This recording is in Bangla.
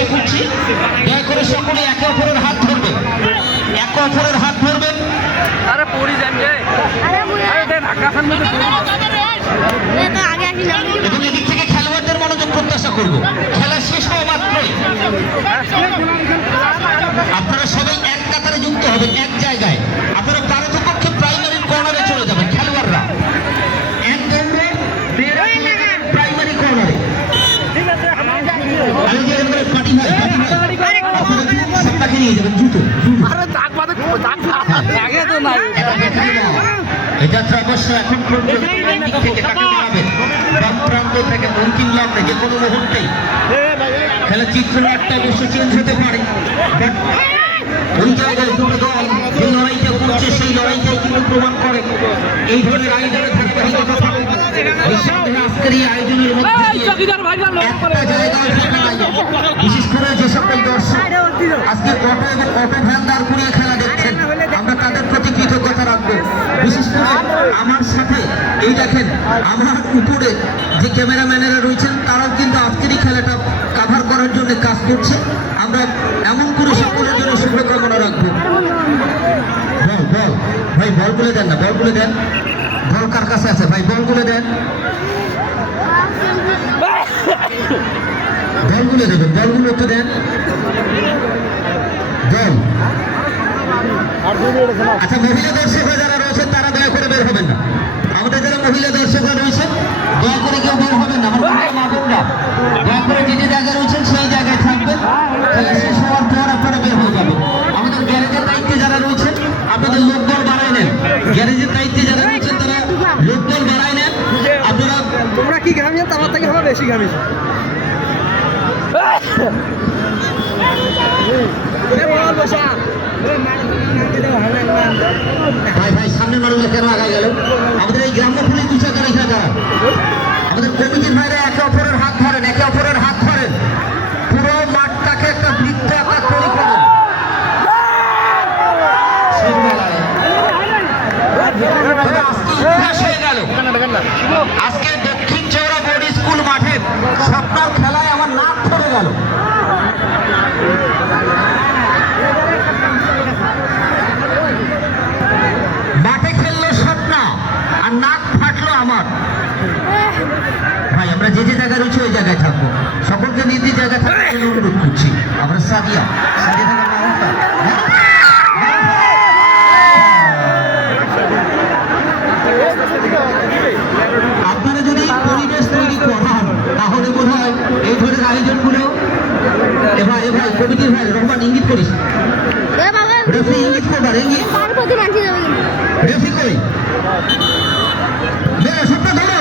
চেষ্টা করছি, দয়া করে সকলে একে অপরের হাত ধরবেন, একে অপরের হাত ধরবেন। আরে পড়ি যান রে, আরে দেন আকাশের মধ্যে এবং এদিক থেকে খেলোয়াড়দের মনোযোগ প্রত্যাশা করবো। খেলা শেষ হওয়া মাত্রই আপনারা সবাই এক কাতারে যুক্ত হবেন, এক জায়গায়। আপনারা পারতপক্ষে প্রাইমারির কর্নারে চলে যাবেন, খেলোয়াড়রা এক দৌড়ে প্রাইমারি কর্নারে। আপনাকে নিয়ে যাবেন জুতো। যাত্রা অবশ্য এখন থেকে কাকে মারাবেন, বাম প্রান্ত থেকে অন্তিম লগ্নে যে কোনো মুহূর্তেই খেলার চিত্র একটা অবশ্য চেঞ্জ হতে পারে। ওই জায়গায় দুটো দল যে লড়াইটা করছে সেই লড়াইটাই কিন্তু প্রমাণ করে এই ধরনের আয়োজনের ধারাবাহিকতা থাকবে। আজকের এই আয়োজনের মধ্যে একটা জায়গায় বিশেষ করে যে সকল দর্শক আজকে অটো এবং অটো ভ্যান দাঁড় করিয়ে খেলা দেখছেন, আমরা তাদের প্রতি কৃতজ্ঞতা রাখবো। বিশেষ করে আমার সাথে এই দেখেন আমার উপরে যে ক্যামেরাম্যানেরা রয়েছেন, তারাও কিন্তু আজকের এই খেলাটা কাভার করার জন্য কাজ করছে। আমরা এমন করে সকলের জন্য শুভকামনা রাখবো। বল বল ভাই, বলগুলো দেন না, বলগুলো দেন। বল কার কাছে আছে ভাই, বলগুলো দেন, বলগুলো দেবেন, বলগুলো একটু দেন। বল আচ্ছা, মহিলা দর্শকরা যারা রয়েছেন তারা দয়া করে বের হবেন না। আমাদের যারা মহিলা দর্শকরা রয়েছেন দয়া করে কেউ বের হবেন না। আমার মা বোনরা দয়া করে যে যে জায়গায় রয়েছেন সেই জায়গায় থাকবেন। খেলা শেষ হওয়ার পর আপনারা বের হয়ে যাবেন। আমাদের গ্যারেজের দায়িত্বে যারা রয়েছেন আপনাদের লোকদল বাড়ায় নেন। গ্যারেজের দায়িত্বে যারা রয়েছেন তারা লোকদল বাড়ায় নেন। আপনারা তোমরা কি ঘামিয়ে আমার থেকে আমরা বেশি ঘামিয়েছি। ভাই ভাই সামনের মানুষ কেন আগায় গেল? আমাদের এই গ্রাম্য পুলিশ দু চাকার এখানে দাঁড়ান। আমাদের কমিটির ভাইরা একে অপরের হাত ধরেন, একে অপরের হাত ধরেন। পুরো মাঠটাকে একটা বৃত্ত আকার তৈরি করেন। আজকে দক্ষিণ চৌড়া বোর্ড স্কুল মাঠে স্বপ্নার খেলায় আমার নাক ধরে গেল। মাঠে খেললো স্বপ্না আর নাক ফাটলো আমার। ভাই আমরা যে যে জায়গায় রয়েছে ওই জায়গায় থাকবো, সকলকে নিজ নিজ জায়গায় থাকার জন্য অনুরোধ করছি। আমরা সাদিয়া সাদিয়া থাকার মামুনটা আপনারা যদি পরিবেশ তৈরি করান তাহলে বোধ হয় এই ধরনের আয়োজনগুলো। এবার এবার কমিটির ভাই রহমান ইঙ্গিত করিস, রেফি ইঙ্গিত করবার, রেফি করি। সবটা ধরো,